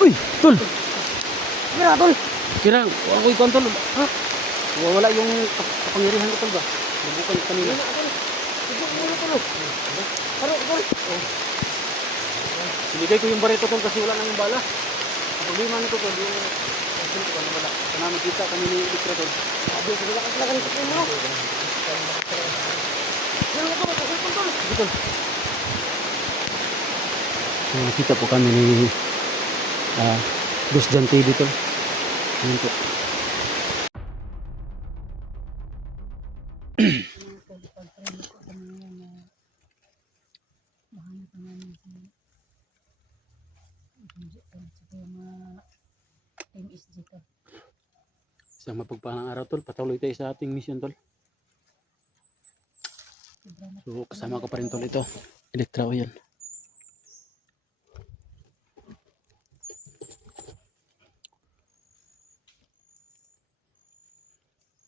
Uy, tol. Kira, tol. Kira, wala ko ikon tol. Ha? Wala yung kapangyarihan ko tol ba? Bubukan ko kanina. Paro, tol. Sinigay ko yung barito tol kasi wala na yung bala. Ang problema nito tol, yung action ko na wala. Sana nakita kami ni Victor tol. Sabi, sa lakas na ganito po mo. Yan ako, tol. Tol. Sige tol. So, nakita po kami ni Boss Jan TV tol. Ayun po. Isang mapagpalang araw tol, patuloy tayo sa ating mission tol. So kasama ko pa rin tol ito, Electra Oil.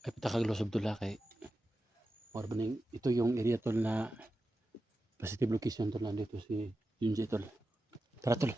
Ay patakaglosob tol kay Marbaning, ito yung area tol na positive location tol, nandito si Junji tol. Tara tol.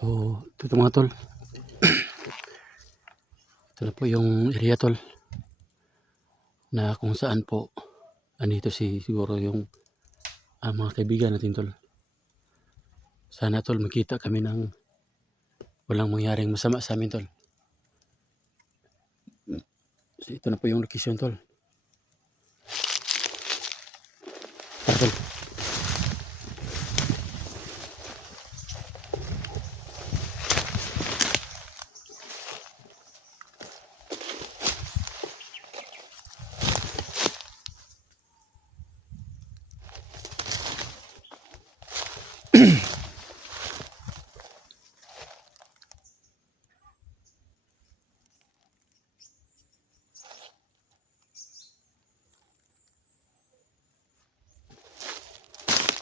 So, ito mga tol. Ito na po yung area tol. Na kung saan po andito siguro yung mga kaibigan natin tol. Sana tol makita kami ng walang mangyaring masama sa amin tol. So, ito na po yung location tol. Tara tol.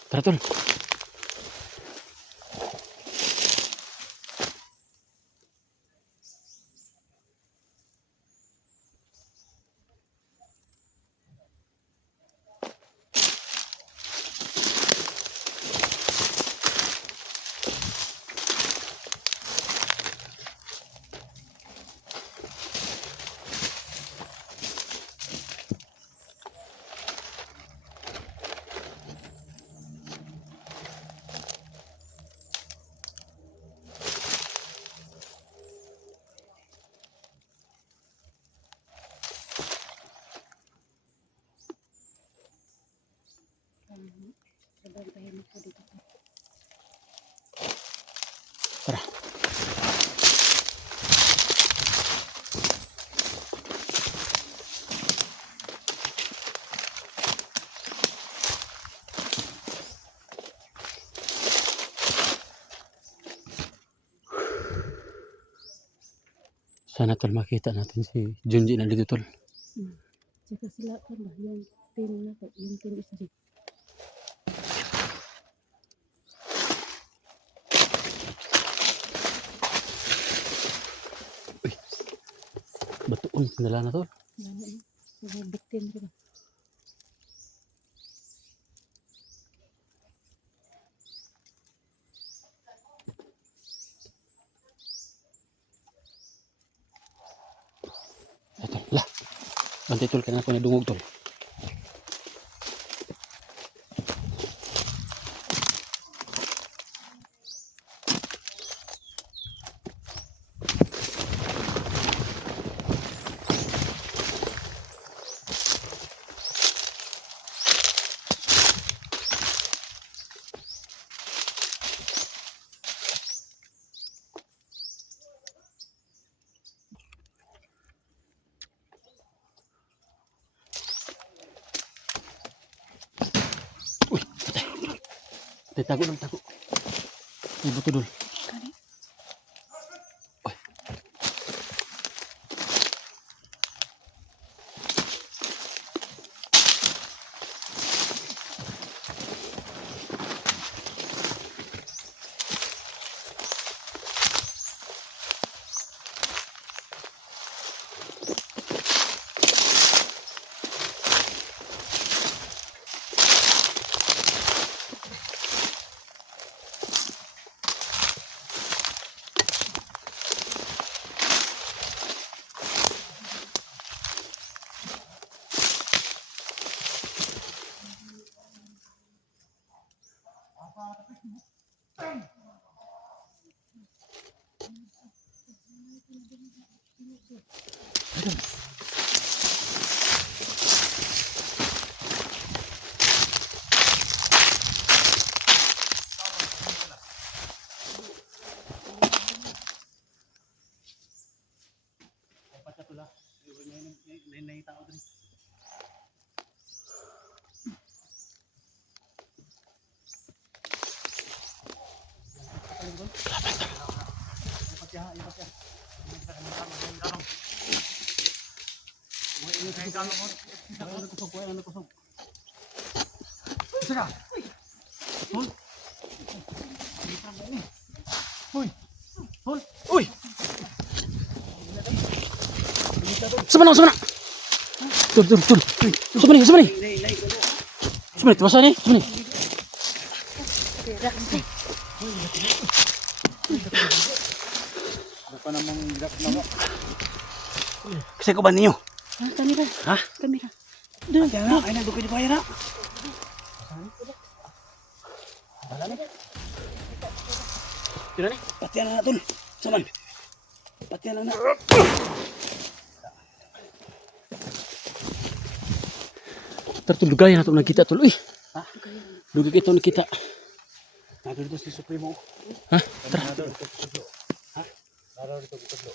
Tara tol. Tara. Sana tol makita natin si Junji na dito tol. Tsaka sila kan ba yung team na to, yung team SG. Batuon nila na tol. Ano eh, mga victim diba? Ay tol, lah. Bantay tol kana ko na dungog tol. Tago lang, tago. Ibu tudul. Kani. Oy. Uy! Sama na. Tul. Sama ni. Sama ni, tebasa ni. Sama ni. Apa namang hirap na mo? Kasi ko ba ninyo? Kamera. Ha? Kamera. Kaya nga, ay nandukay di ba hirap? Tira ni. Patihan na tol. Saman. Patihan na. Tertulugay na ito nakita tol. Uy! Ha? Lugay ito nakita. Nado dito si Supremo. Ha? Tara. Nado dito bukadlo. Ha? Nado dito bukadlo.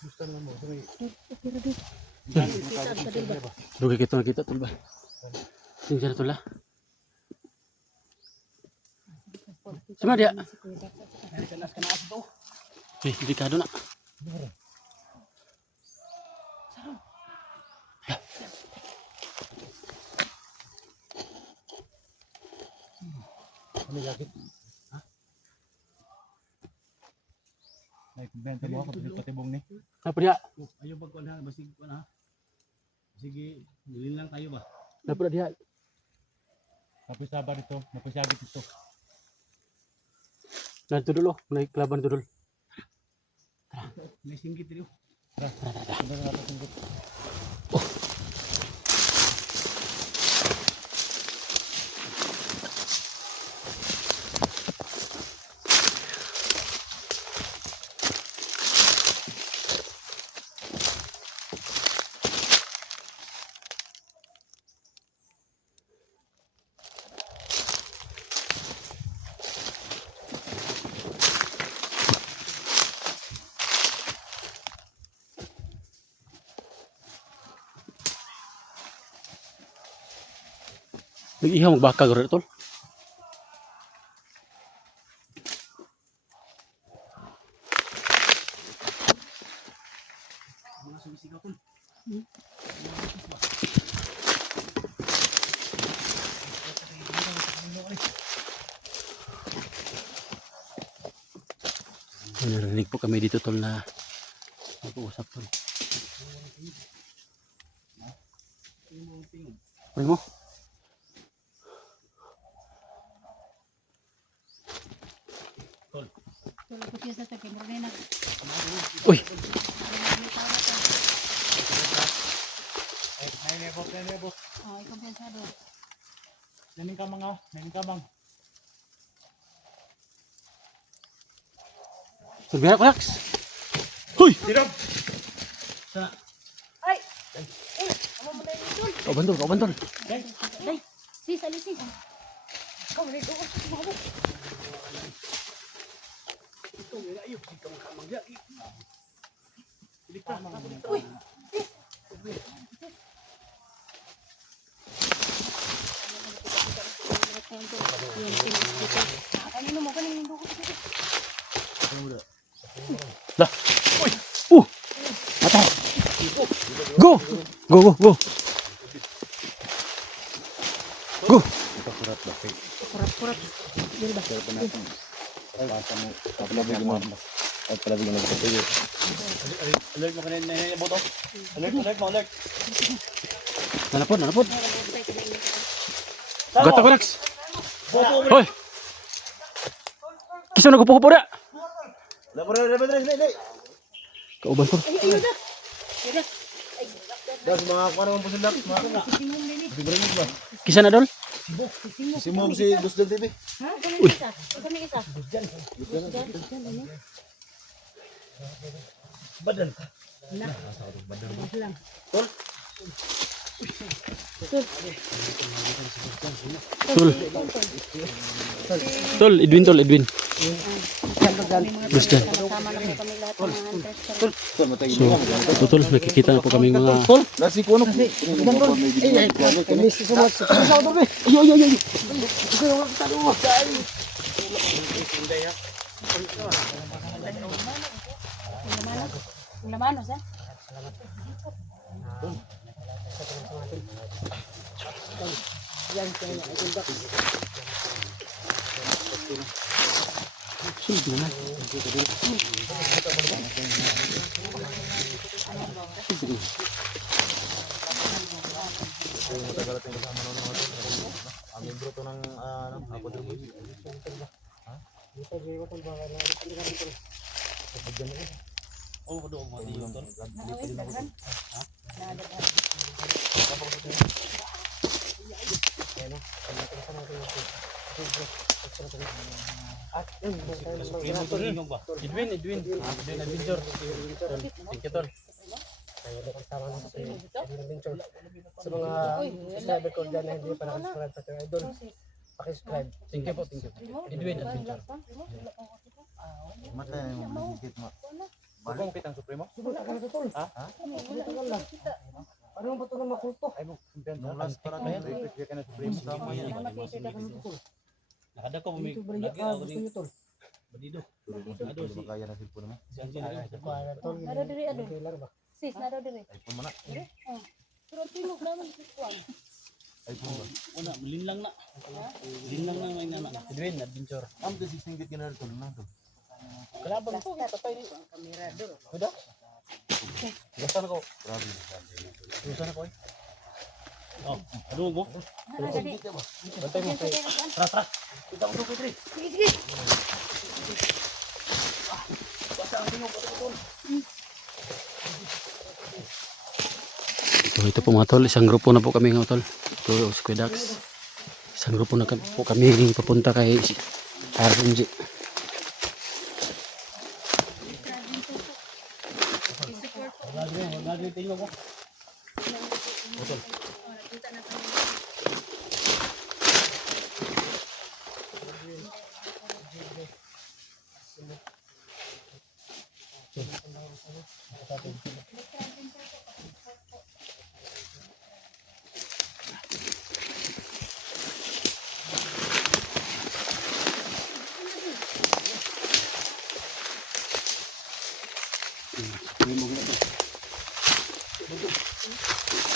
Gusto naman mo. Sorry. Pero di. Lugay ito nakita tol ba? Tingnan na tol ha. Sama dia. Sanas ka na aso to. Eh, delikado na. Ano yakit? Ha? Ay, benta mo ako patibong ni. Apa dia? Ayo pagkuan ha, basig kuan ha. Sige, bilhin lang tayo ba? Apa dia? Napisabar ito, napisabit ito. Nanti dulu, mulai kelaban dulu. May singgit rin. Tara. Tara natin singgit. Nag-ihaw magbaka garo tol. Mga sumisigaw tol. Narinig po kami dito tol na mag-uusap tol. Uy mo. Kalau putih sa takin mo na. Uy. Ay, nebok. Oh, ikompensado. Naning kamang ha, naning kamang. Terbiar relax. Huy. Sirap! Sa... Ay. Amo mo na yun. Kau bantul. Dai. Si salisi. Ito, may ayok. Ikaw ang kamangya. Kanino mo, kanino mo. Lah. Mata. Go. Go, go, go. Go. Kurat-kurat. Yun ba? Alert mo kanina na boto. Alert mo. Nanapod, nanapod. Gata ko, Rex. Hoy. Kisa nagpupo na. Kauban ko. Ayun na. Yun na. Das mga kuha naman po sila. Simong din eh. Siguranin ba? Kisa na dol. Si Mom si Gusdel TV. Ha? Kami isa. Kami isa. Badal ka. Lang. Tol. Tol, Edwin tol, Edwin. Gusto. Sama na po kami lahat ng mga hunters. So, tol, nakikita na po kami mga Nasi ko ano? Lamanos, ha? sulod na na. Edwin, adventure. Thank you, tol. Sa mga subscriber ko dyan na hindi pa nakasubscribe sa ating idol, pakisubscribe. Thank you po, thank you. Edwin, adventure. Bagong pitang supremo? Subok na ka na sa tol. Ha? Ano ba ito na makulto? Ay mo, nung last para tayo, i-prepare ka na supremo. Tama yan. Nakada ko bumig. Ito ba niya? Gusto niyo tol? Badido. Ado si kaya na cellphone mo. Si Angel rin. Kuha tol. Naro diri, ano? Kailan ba? Sis, naro diri. iPhone mo na. Pero tinog naman si Juan. iPhone ba? Una, linlang na. Linlang na may nana. Edwin, adventure. Am kasi singgit ka na rin tol na to. Kalaban ko, patay ni. Kuda? Gusto na ko. Grabe. Gusto na ko eh. Oh, adugo mo. Bantay mo. Kita mo ko tre. Sige, sige. So ito po mga tol, isang grupo na po kami mga tol. Ito si Kuya Dax. Isang grupo na po kami papunta kay RMG. Gagawin tingnan ko.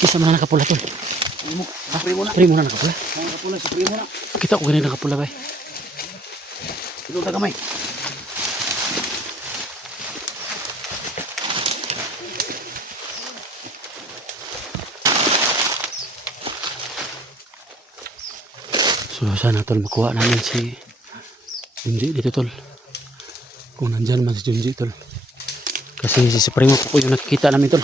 Kisa mo na nakapula tol. Primo na nakapula. Ang kapula supremo na. Kita ko ganyan nakapula ba eh. Ito ta kamay. So sana tol makuha namin si Junji dito tol. Kung nandyan man si Junji tol. Kasi si Supremo po yung nakikita namin tol.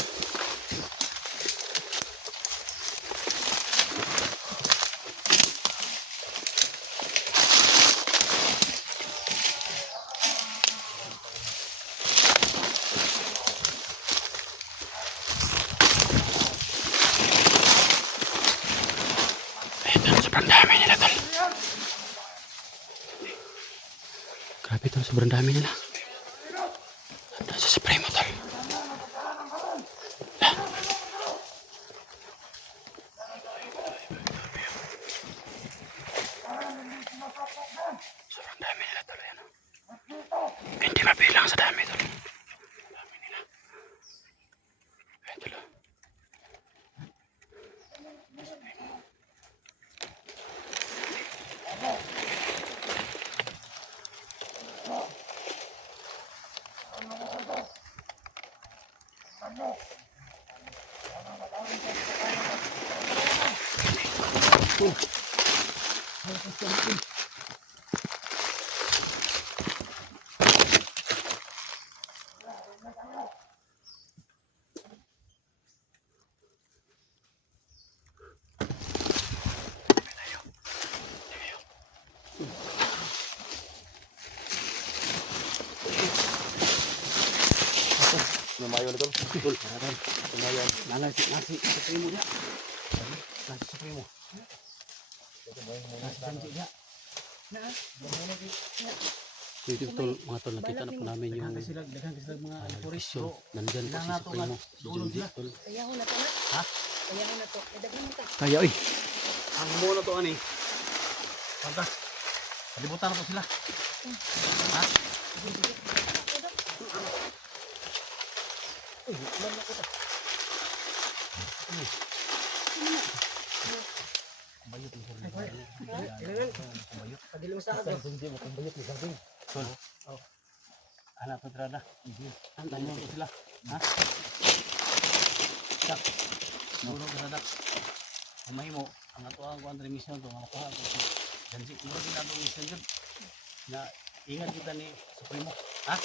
Ito, sobrang dami nila tol. Grabe tol, sobrang dami nila. Ando sa Supremo tol. Sobrang dami nila tol. Yan. Hindi mabilang sa dami tol. Dami nila. Ayan tol. Lumayo na tol. Tol, tara. Lumayo. Nasi Supremo niya. Nasi Supremo. Nasi Janji niya. Dito tol, mga tol, nakita na po namin yung Daghang kasi mga alpuris. so, nandyan po si Supremo. Si Junji tol. Kaya ko na to na. Ha? Kaya ko na to. Nadaghan mo ka. Kaya oy. Ang muna to ani. Pagka. Kalibutan na po sila. Ha? Bayot mo Padili mo sa akin. Tol. Anak ko trada. Antan mo sila. Ha? Tak. Muro trada. Umay mo ang ato ang country mission to mga kuha ko. Janji mo din ato mission jud. Na ingat kita ni Supremo. Ha?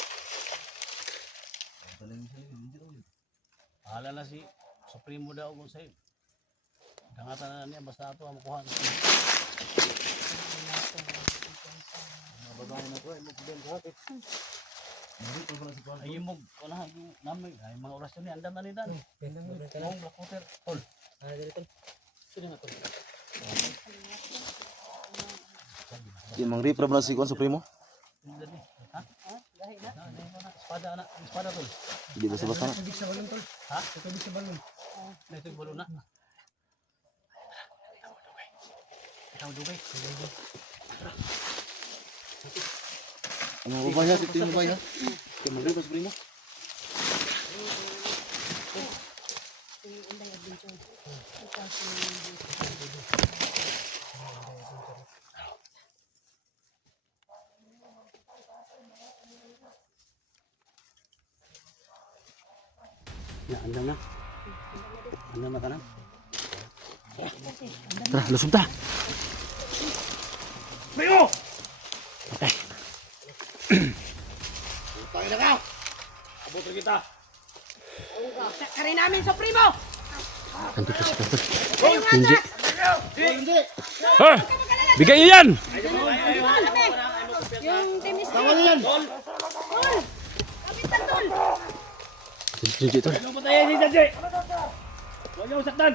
Bahala na si Supremo daw kung sa'yo. Dangatan na niya basta ato ang makuha. Ay mo wala namin ay mga orasyon ni andam na ni dan. Mong black water tol. Sino na tol? Yung mga rip na si Juan Supremo. Dali. Ha? Gahi na. Espada tol. Hindi basta-basta na. Tubig sa balon tol. Ha? Tubig sa balon. Na ito balo na. Ikaw dugay. Ano ba ya? Tingnan ba ya? Yung mga rip na Supremo. Inday adventure. Ikaw si Ya, andam na. Andam na kanan. Tara, lusog ta. Mayo! Okay. Tayo na ka. Abot rin kita. Kari namin Supremo. Nandito si Pastor. Junji. Ah! Bigay niyo yan! Yung timis. Tawag yan. Kapitan tol. Junji tol. Ano patayin si Janji? Huwag niyo saktan.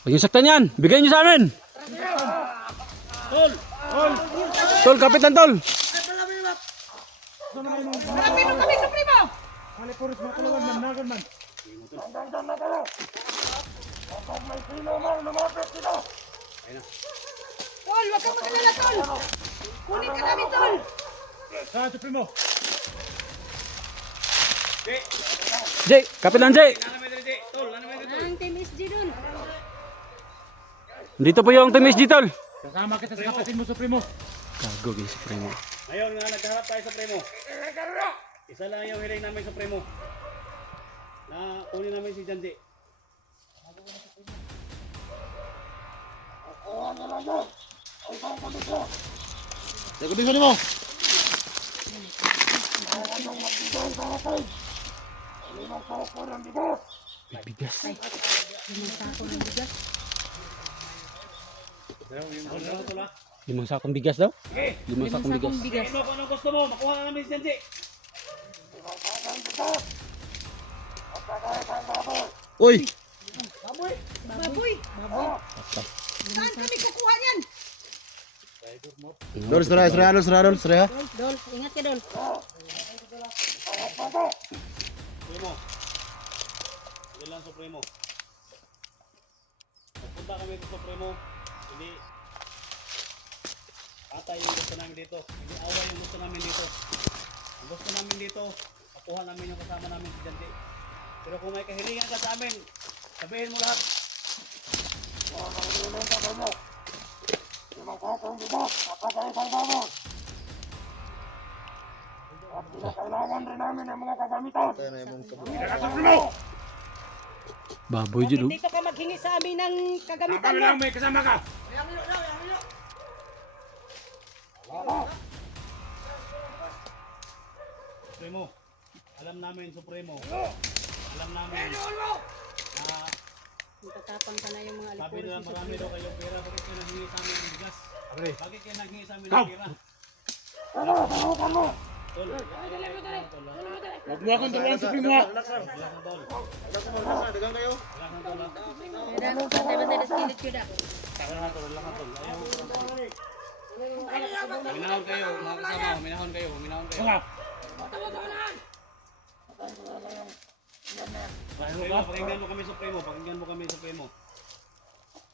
Huwag yung saktan yan. Bigay niyo sa amin. Tol. Tol, kapitan tol. Rapino kami Supremo. Kali puris makulawan man nagon man. Tol, wag kang mag-alala tol. Kunin ka namin tol. Sa Supremo. Jay, kapitan Jay. Ang timis G dun. Dito po yung Team SG tol. Kasama kita sa kapitin mo Supremo. Gago yung Supremo. Ngayon nga nagharap tayo sa Supremo. Isa lang yung hiling namin sa Supremo. Na kunin namin si Janji. Teka, bisa mo. May bigas. Yung sako ng bigas. Limang sakong bigas daw? Limang sakong bigas. bigas. Ano kung anong gusto mo, makuha na namin si Janji. Uy! Baboy. Saan kami kukuha niyan? Dol, Surya, Dol. Dol, ingat ka, Dol. Supremo. Yan lang, Supremo. Magpunta kami sa Supremo. Hindi patay yung gusto namin dito. Hindi away yung gusto namin dito. Ang gusto namin dito, kapuha namin yung kasama namin si Janti. Pero kung may kahilingan ka sa amin, sabihin mo lahat. Tayo na yung kabuk. Baboy dyan. Dito ka maghingi sa amin ng kagamitan mo. May kasama ka. Supremo, alam namin Supremo. Alam namin na Matatapang ka na yung mga sabi alipuro nila si marami daw Supremo. kayong pera. Bakit kayo naghingi sa amin ng bigas? Bakit kayo naghingi sa amin ng pera? Tol, Huwag mo akong turuan, Supremo. relax lang, tol. Dagang kayo. Relax lang, tol. Kaya bantay-bantay na skillet ko na. Relax lang, tol. Relax lang, tol. Huminahon kayo, mga kasama. Huminahon kayo. Supremo, pakinggan mo kami, Supremo.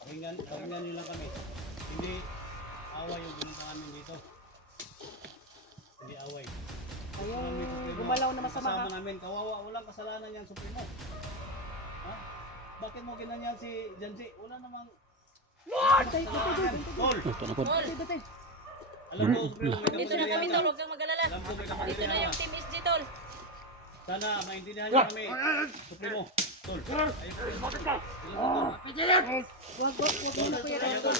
Pakinggan nyo lang kami. Hindi away yung ginagawa namin dito. Hindi away. Ayaw gumalaw na masama Kasama ka. namin, kawawa, walang kasalanan yan, Supremo. Ha? Bakit mo ginanyan si Janji? Wala namang... Tol! Ito na po. Alam mo, Supremo, may Dito na kami, kapangyarihan Tol. ka. Huwag kang mag-alala. Alam ko may Dito na kapangyarihan yung ka. Team SG, Tol. Sana maintindihan niyo kami. Supremo, Tol. Wag muna, Kuya Dol.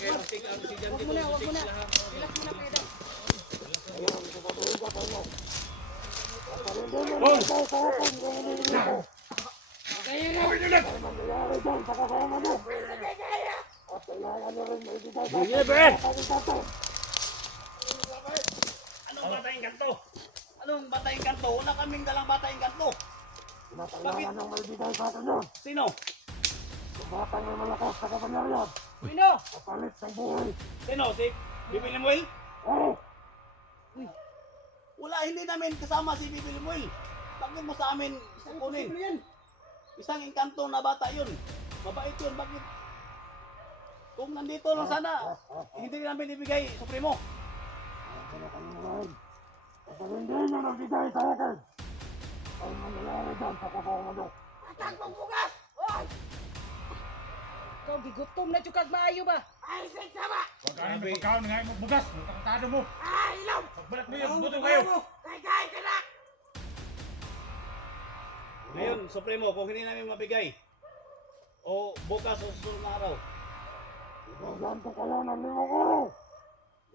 Wag muna. Relax muna, Kuya Dol. Anong batayang kanto? Wala kaming dalang batayang kanto. Bakit? Sino? Sino? Si Bibi Limuel? Uy. Wala, hindi namin kasama si Bibi Limuel. Bakit mo sa amin kukunin? Isang engkanto na bata yun. Mabait yun, bakit? Kung nandito lang sana, hindi namin ibigay, Supremo. Ikaw, gigutom na tsukag maayo ba? Sabi, ngayon, Supremo, kung hindi namin mabigay, o bukas o susunod na araw.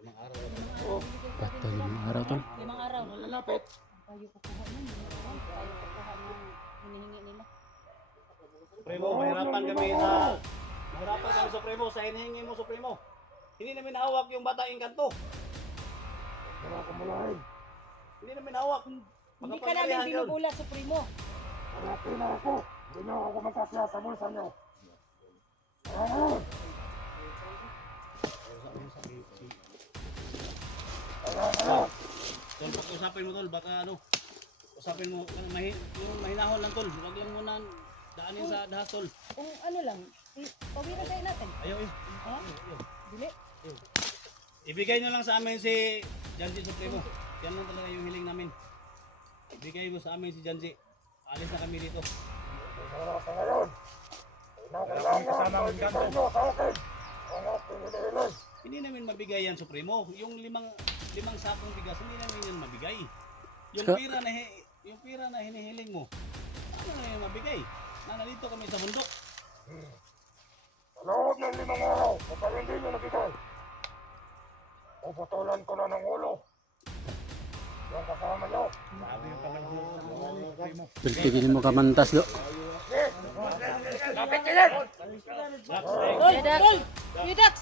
Limang araw. Patay yung araw tol. 5 araw. Lalapit. Tayo kukuha na. Tayo kukuha ng hinihingi nila. Supremo, mahirapan kami, Supremo, sa hinihingi mo, Supremo. Hindi namin hawak yung bata engkanto. Hindi namin hawak. Hindi ka namin binubulat, Supremo. Tol, pag-usapin mo, tol, baka ano, usapin mo, yung mahinahon lang, tol. Huwag lang muna daanin sa dahas, tol. Kung ano lang, pawiran kayo natin. Ayaw, Ha? Dili. ibigay nyo lang sa amin si Janji Supremo. Yan lang talaga yung hiling namin. Ibigay mo sa amin si Janji. Alis na kami dito. Hindi namin mabigay yan, Supremo. Yung limang sakong bigas, hindi namin yan mabigay. Yung Ska- pira na hinihiling mo, ano na yung mabigay? Nandito kami sa bundok. Loob ng 5 araw, kapag hindi nyo nabigay, puputulan ko na ng ulo. Yung kasama nyo. Pilpigin mo kamantas do. Kuya Dax! Kuya Dax!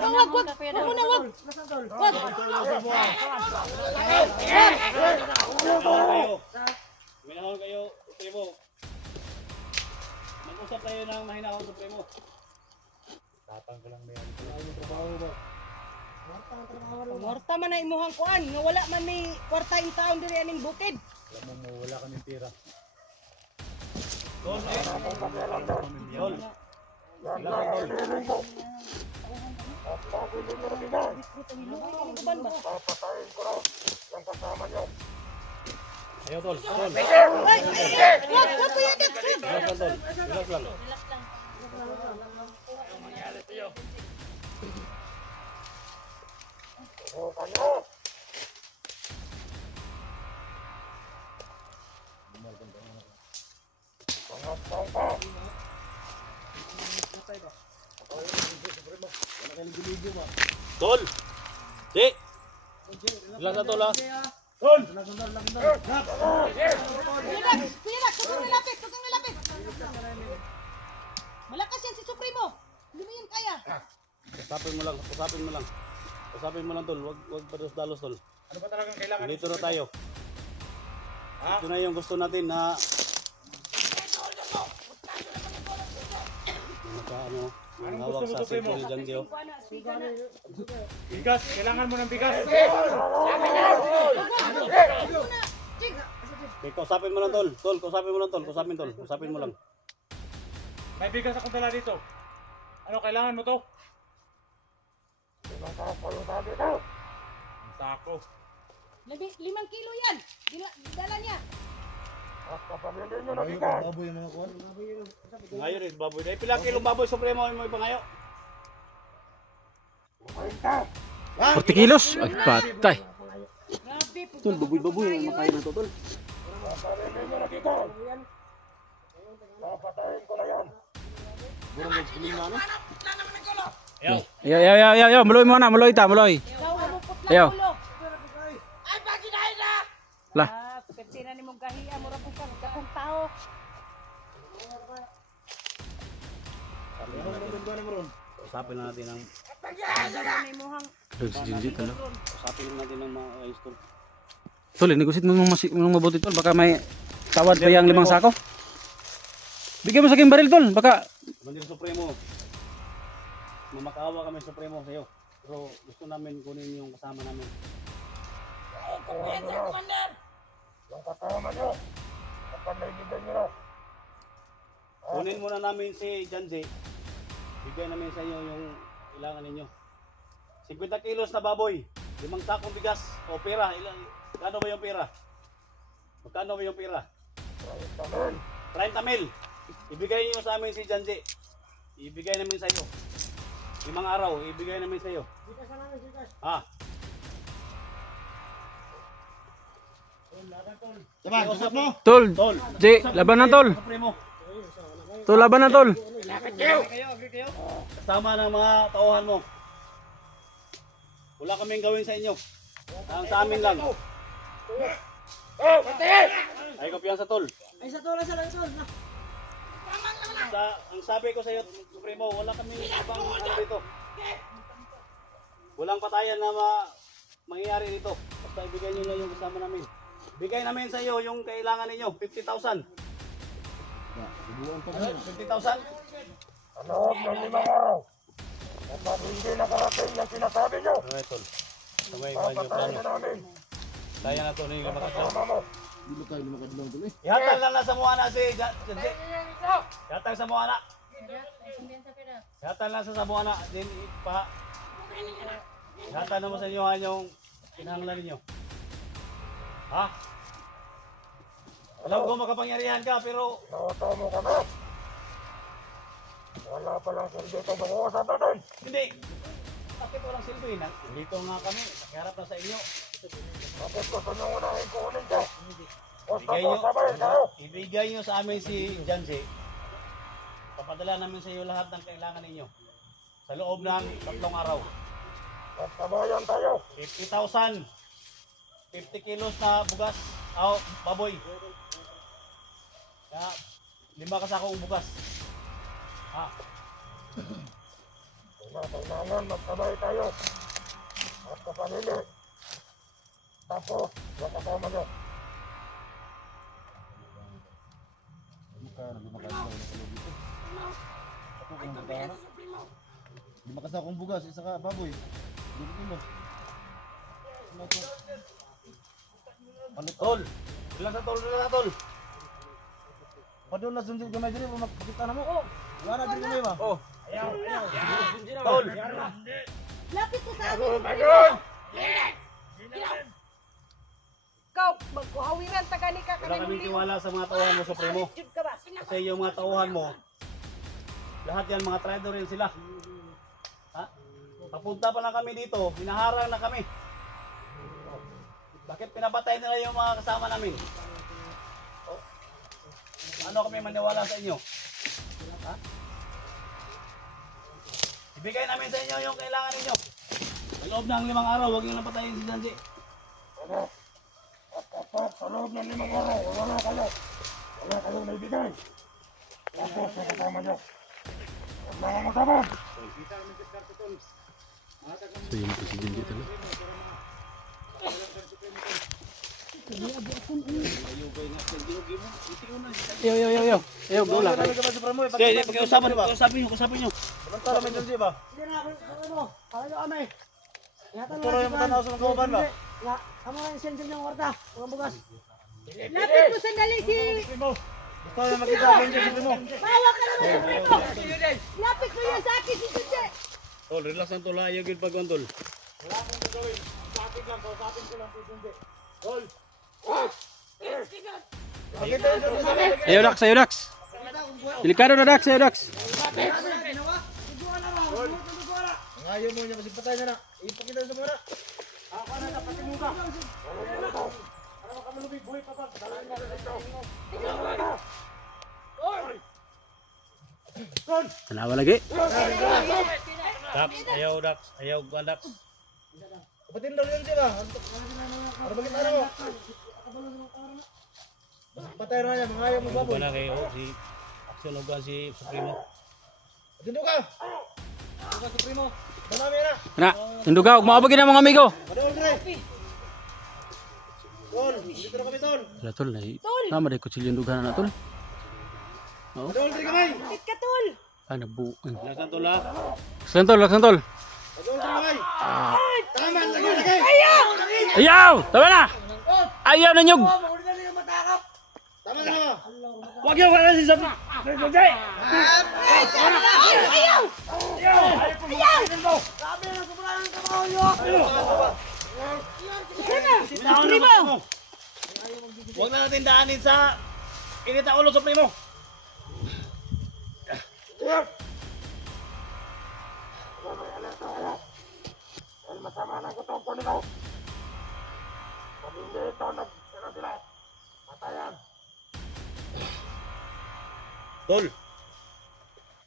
Wag! Wag muna, wag! Wag! Minahon kayo, Supremo. Mag-usap tayo ng mahinahon, Supremo. Tapang ko lang ba yan? Ano yung trabaho ba? Kwarta man na imuhang kuan, nga wala man may kwarta in taon diri aning bukid. Alam mo, wala kaming pira. Tol, eh. Tol. Sila ka, tol. Uban ba? Ayaw, tol. Tol. Wag kuya dik. Relax lang, tol. Relax lang. Tol! Di! Relax lang, tol, ha? Tol! Relax, kuya dik, tukang nilapit, tukang nilapit. Malakas yan si Supremo. Hindi mo yan kaya. Usapin mo lang, usapin mo lang. Usapin mo lang, tol. Wag pados-dalos, tol. Ano ba talagang kailangan? Dito na tayo. Ito na yung gusto natin na ano hawak sa cellphone ni Janjo. Bigas, kailangan mo ng bigas. Okay, kausapin mo lang, tol. Tol, kausapin mo lang, tol. Kausapin, tol. Kausapin mo lang. May bigas akong dala dito. Ano kailangan mo to? Ang sako. 5 kilo yan. Dala niya. Ngayon rin, baboy. Dahil pilang kilong baboy, supremo mo ipangayo. 40 kilos? Ay, patay. Grabe, Tol, baboy ang makain na to, tol. Ayaw, muloy mo na, muloy ta, muloy. Ikaw mo putla Ayaw. ulo. Ay, bakit na ina? Lah. Pwede na ni mong gahiya, mura po ka, kakong tao. Usapin na natin ang Dala ni muhang. Si Jinji, tol. usapin na natin ang mga ayos, tol. Tol, negosit mo ng mabuti, tol. Baka may tawad pa yung 5 sako. Bigyan mo sa aking baril, tol. Baka Bandil Supremo. Mamakaawa kami Supremo sa iyo. Pero gusto namin kunin yung kasama namin. Kunin muna namin si Janji. Bigay namin sa iyo yung kailangan ninyo. 50 kilos na baboy. 5 sakong bigas o pera. Magkano ba yung pera? Magkano ba yung pera? 30 mil. Ibigay niyo sa amin si Janji. Ibigay namin sa iyo. 5 araw, ibigay namin sa iyo. Ha? Tama, usap mo. tol. Tol. Di, laban na, tol. Supremo. Tol, laban na, tol. Kasama ng mga tauhan mo. Wala kaming gawin sa inyo. Ang sa amin lang. Ay, kumpiyansa, tol. Ay, sa tola sa lang, tol. Ang sabi ko sa iyo, Supremo, wala kaming ibang ano dito. Walang patayan na mangyayari dito. Basta ibigay niyo lang yung kasama namin. Bigay namin sa iyo yung kailangan ninyo, 50,000. 50,000? Alright, tol. Sabay ba niyo plano? Kaya na to na yung kamakasya. Dilo tayo lumakadlaw tol eh. Ihatag lang na sa Moana si Janji. Ihatag sa Moana. Ihatag lang sa Moana. Then pa. Ihatag naman sa inyo yung kinahanglan ninyo. Ha? Alam ko makapangyarihan ka pero Wala pa lang sa dito mag-uusap natin. hindi. Bakit walang silbi? Dito nga kami. Nakiharap na sa inyo. Bakit gusto nyo unahin kunin ko? Ibigay nyo, ibigay nyo sa amin si Janji. Papadala namin sa iyo lahat ng kailangan ninyo. Sa loob ng 3 araw. Magsabayan tayo. 50,000. 50 kilos na bugas. Baboy. Kaya, 5 kasakong bugas. Ha? Kailangan magsabay tayo. At kapanili. Tapos, makasama nyo. Lima ka sakong bugas, isa ka baboy. Dilo kilo. Tol. Relax na tol, relax na tol. Padun na sunjid gamay diri makita na mo. Oh. Wala na diri gamay ba? Oh. Ayaw. Tol. Lapit ko sa akin. Ikaw, magkuhawinan ta gani ka Wala kaming tiwala sa mga tauhan mo, Supremo. Jud ka ba? Kasi yung mga tauhan mo, lahat yan mga traidor rin sila. Ha? Papunta pa lang kami dito, hinaharang na kami. Bakit pinapatay nila yung mga kasama namin? Oh. Ano kami maniwala sa inyo? Ha? Ibigay namin sa inyo yung kailangan ninyo. Sa loob ng 5 araw, huwag nyo lang patayin si Sanji. Sa loob ng 5 araw, wala kayong naibigay. Tapos sa kasama nyo. Mga matabang. So yun po si Junji tol. Yo, bola. Sige, pag-usapan nyo. Samantala may Junji ba? Sige na, ano? Ayaw amay. Turo yung matanaw sa mga kauban ba? Nga, amo lang send yung kwarta, mga bugas. Lapit mo sandali si Gusto na makita ko yung Junji mo. Bawa ka naman sa prito. Lapit mo yan sa akin si Junji. Tol, relax lang tol, ayaw yun pag tol. Wala akong gagawin. Sa akin lang, kausapin ko lang si Junji. Tol. Makita yung Junji sa akin. Ayo Dax. Delikado na Dax, ayo Dax. Ang ayaw mo niya kasi patay na na. Ipakita sa mga. Ako na, napatid mo ka. Para makamulubig, buhay pa pa. Dalahin mo. Tanawa lagi. Dax, ayaw Dax. Kapatid daw Junji ba? Para bakit ano mo? Patay na niya, mga ayaw mo baboy. Wala kayo, si Action of God, si Supremo. Patid ka! Patid ka Supremo. Manami na. Na, tundugaw, maabagin ang mga amigo. Padol dire. Tol, dito na kami tol. Wala tol, nama day kutsilyo dugahan na tol. Oo. Padol dire kamay. Lapit ka tol. Ah, nabuan. Relax lang tol ha. Santol. Padol dire kamay. Tama, lagay. Ayaw! Tama na! Ayaw na nyug! Tama na mo. Huwag yung wala si Supremo. Supremo. Huwag na natin daanin sa init na ulo, Supremo. Masama na gutom ko nila. Pag hindi ito, nagtira sila. Patayan. Tol.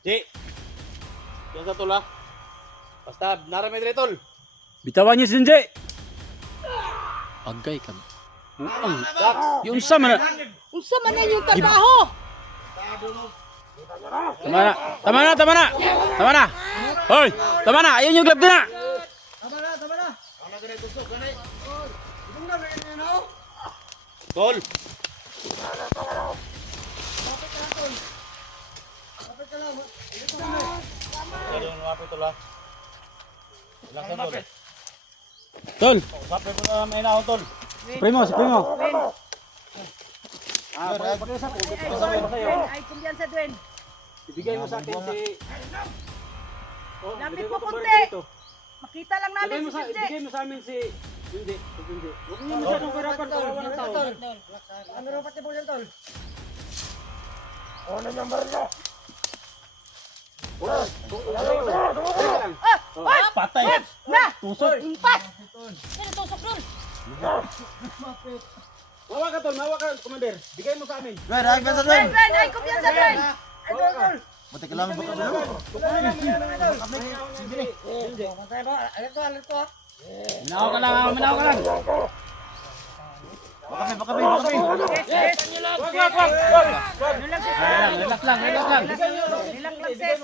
Si. Yan sa tol ha. Basta, naramay dire tol. Bitawan niyo si Junji! Agay ka. Buang. Yung sama na. Unsa man na yung trabaho? Tama na! Hoy! Tama na! Ayaw niyo glab din na! Tama na. Ang nagre tusok ganay. Ibang na rin no. Tol. Kapit ka lang. Ano yung wapit tol ha. Relax lang tol. Tol! Usapin ko na may naon tol. Supremo! Pag-isa ko. Ay, kumpiyansa Dwen. Ibigay mo sa akin si... Lapit mo kunti. Makita lang namin si Junji. Ibigay mo sa amin si... Hindi. Huwag niyo masyadong pirapan tol. Walang tao. Ano ro pati po yan tol? Ano yung barya? Patay. Na! Tusok. Impas! Sino tusok nun? Mawa ka tol. Mawa ka, Commander. Bigay mo sa amin. Dwen, ay besa Dwen, Dwen. Dwen! Ay, kumpiyansa Dwen! Ay tol. Mati kailangan ba ka ba? Minaw ka lang. Bakabi. Relax lang. Ilang lang sis.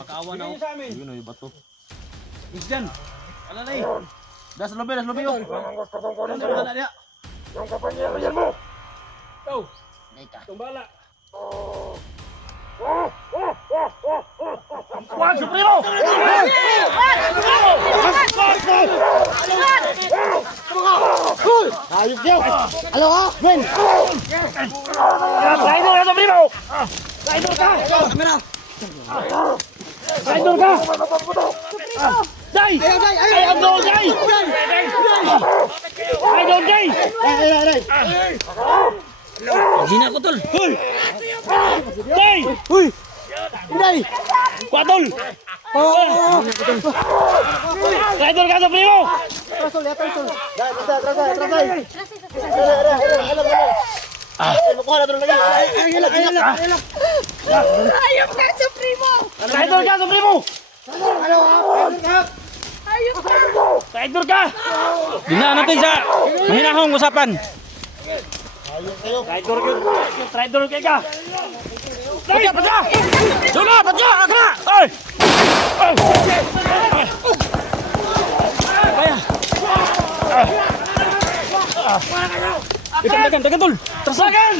Makaawa na ako. Yun ay bato. Isdan. Ala na eh. Das lobe yun. Ang gusto kong kunin Ano na niya? yung kapanyero yan mo. Tumbala. Oh! Wag, Supremo! Ayos niyo! Ano ka? Ben! Rider ka sa primo! Rider ka! Rider ka! Day! Ayaw doon, Day! Ayaw doon, Day! Hina ko tol. Hoy! Day! Uy! Inday! Patol! Rider ka sa primo! Trasol, ya trasol. Trasay. Kuha na ito lagi. Ay, hilak. Ayok na sa primo! Rider ka sa primo! Ayok na! Rider ka! Dinaan natin sa mahinahong usapan. Rider ka! Padya! Padya! Sula! Padya! Akra! Ay! Tekan tol. Tersakan!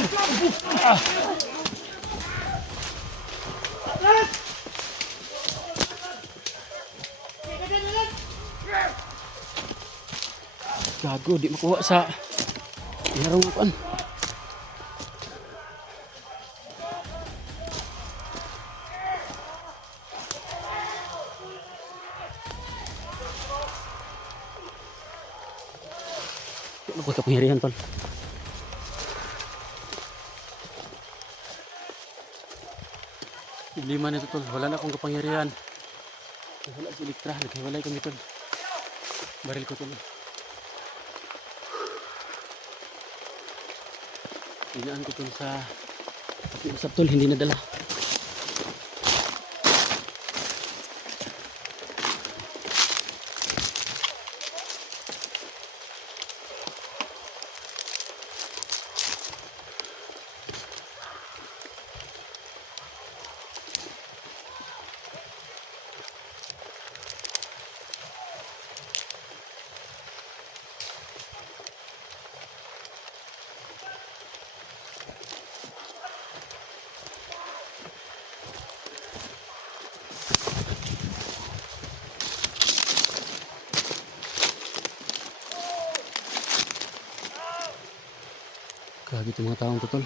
Gago, di makuha sa larong apaan. Ano ko kapangyarihan tol? Problema nito tol, wala na akong kapangyarihan. Wala si Elektra, naghiwalay kami tol. Baril ko tol. Tinaan ko tol sa pakiusap tol, hindi nadala. Grabe itong mga taong to tol.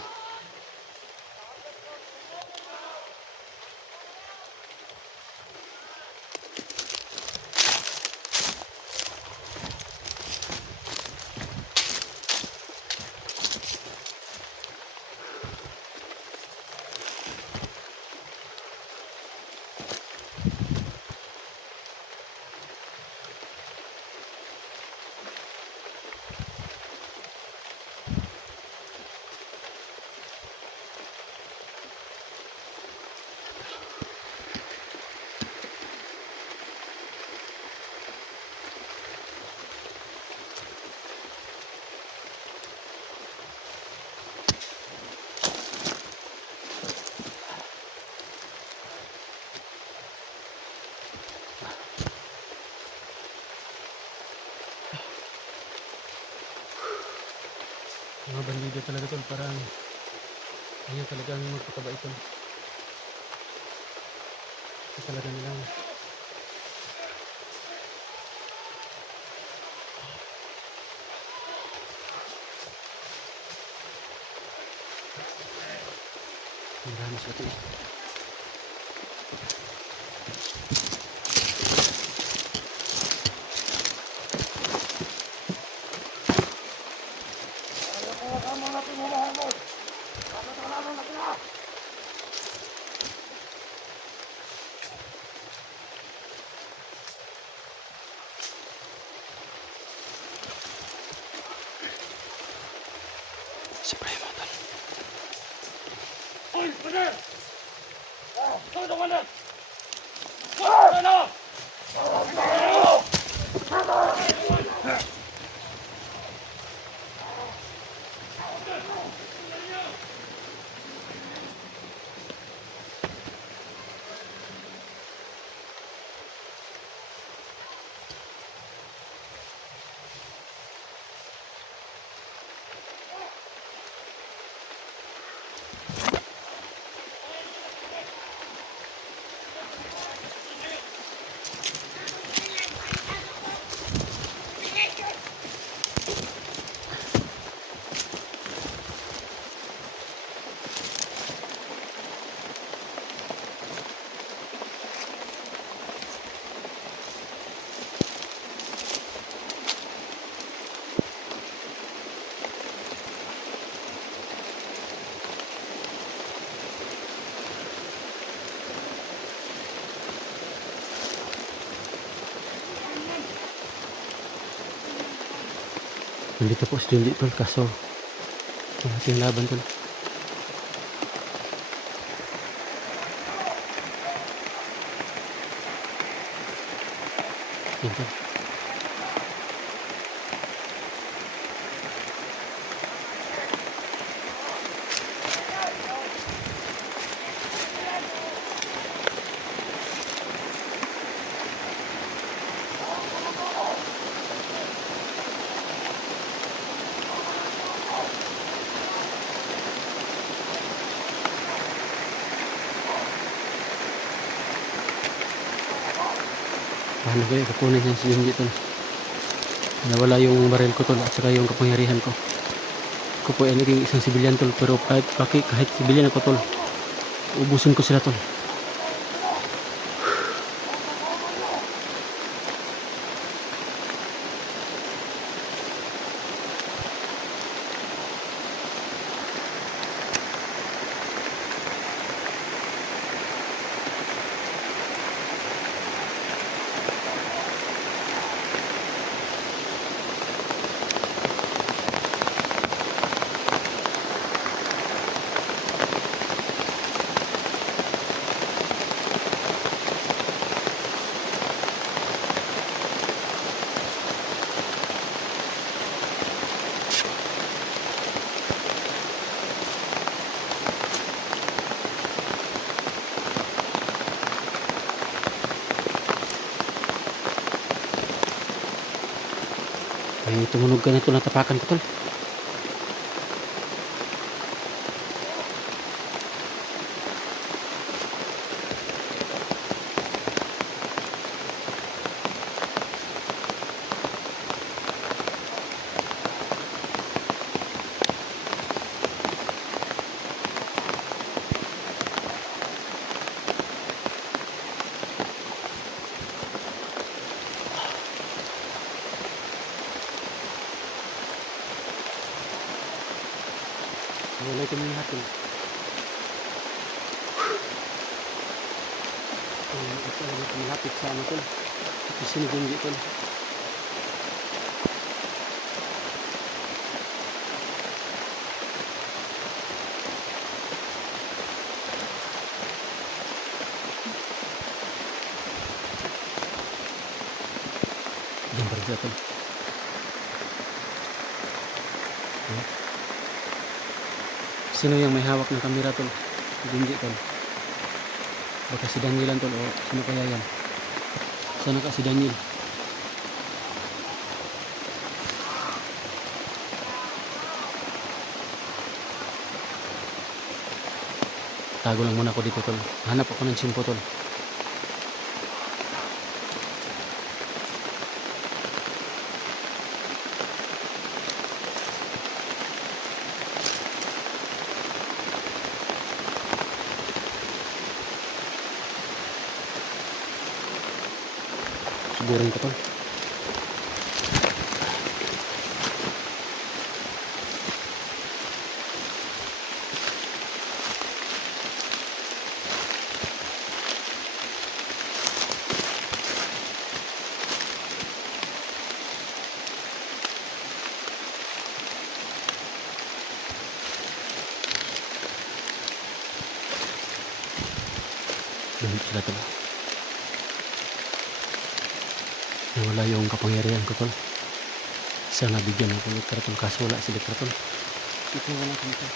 Mga bandido talaga tol, parang ayaw talagang magpakabait tol. Ito talaga nilang marami sa ito eh. Supremo tol. Hoy! Padya! Nandito po si Junji tol, kaso ang ating laban tol. Yan tol. Paano kaya kukunin yan si Junji tol? Nawala yung baril ko tol at saka yung kapangyarihan ko. Ako po ay naging isang sibilyan tol, pero kahit sibilyan ako tol, ubusin ko sila tol. Ay, tumunog ka na ito, natapakan ko tol. Wala kami lahat tol. Ito lang kami lapit sa ano tol. Ito si Junji tol. Diyan pa rin sila tol. Sino yung may hawak ng kamera tol? Junji tol. Baka si Daniel lang tol, o sino kaya yan? Sana ka si Daniel. Tago lang muna ako dito tol. Hanap ako ng simpo tol. Suburin ko tol. Ganito sila tol. Nawala yung kapangyarihan ko tol. Sana bigyan ako ng Lektra tol, kaso wala si Lektra tol. Ito wala kami tol.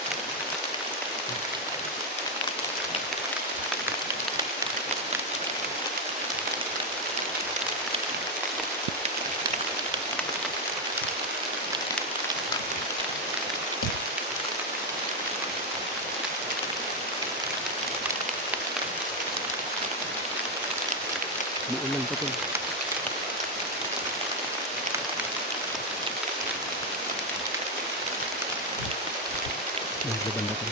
Muulan pa tol. Naglabanda tol.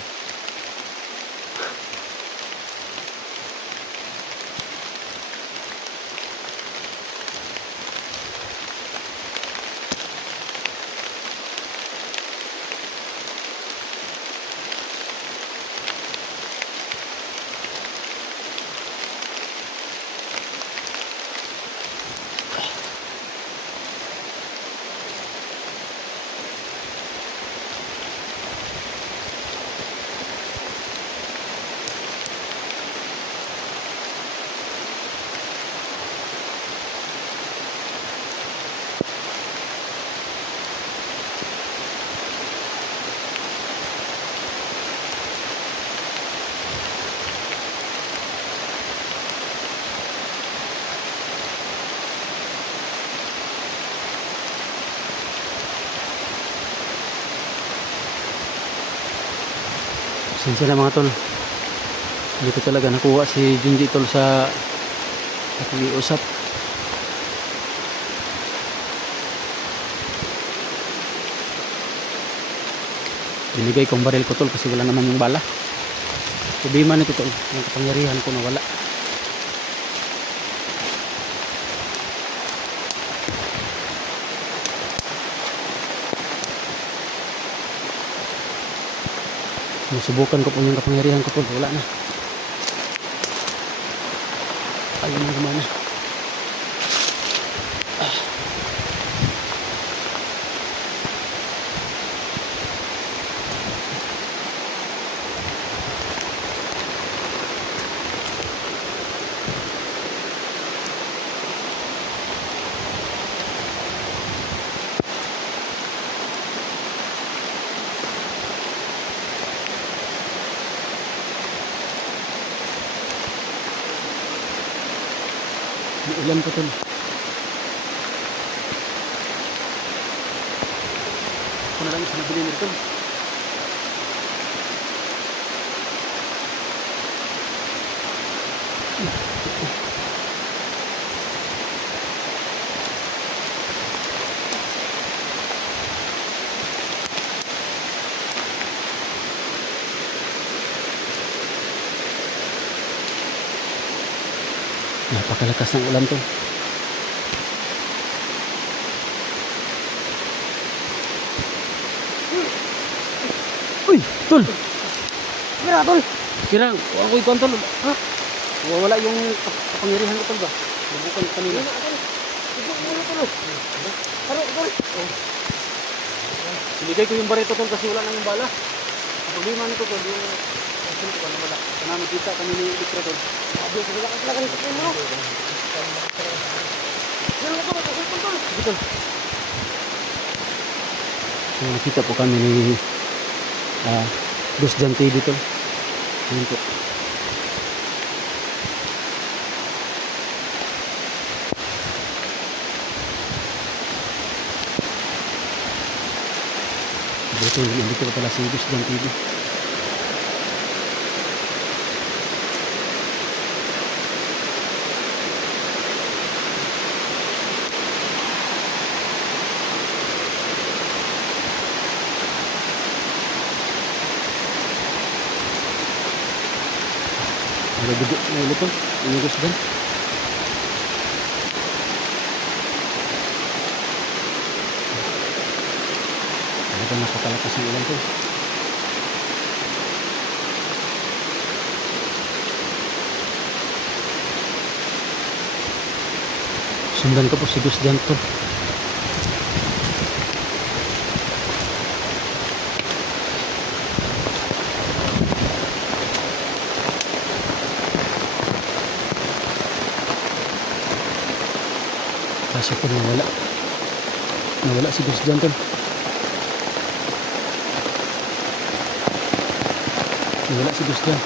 Pasensya na mga tol. Hindi ko talaga nakuha si Junji tol sa pag-iusap. Binigay kong baril ko tol kasi wala naman yung bala. Problema nito tol, yung kapangyarihan ko nawala. Subukan ko po yung kapangyarihan ko tol, wala na. Ayaw na gumana. May ulan po tol. Ako na lang isa nabili nito tol. Napakalakas ng ulan to. Uy, tol. Mira, tol. Kira, ang ko ikon tol. Ha? Wala yung kapangyarihan ko tol ba? Nabukan kanina. Sinigay ko yung barito tol kasi wala nang bala. Ang problema nito tol, yung action ko wala. Kana nakita kami ni Electro tol. Sabi ko sila kasi lakan sa puno. Sige tol. So nakita po kami ni Dos Jan TV tol. Ayun po. Dito, nandito pa pala si Dos Jan TV. Ada duduk na ulit tol. Ini Dos Jan. Ano napakalakas ng ulan tol. Sundan ko po si Dos Jan tol. Kaso po nawala. Nawala si Dos Jan tol. Nawala si Dos Jan.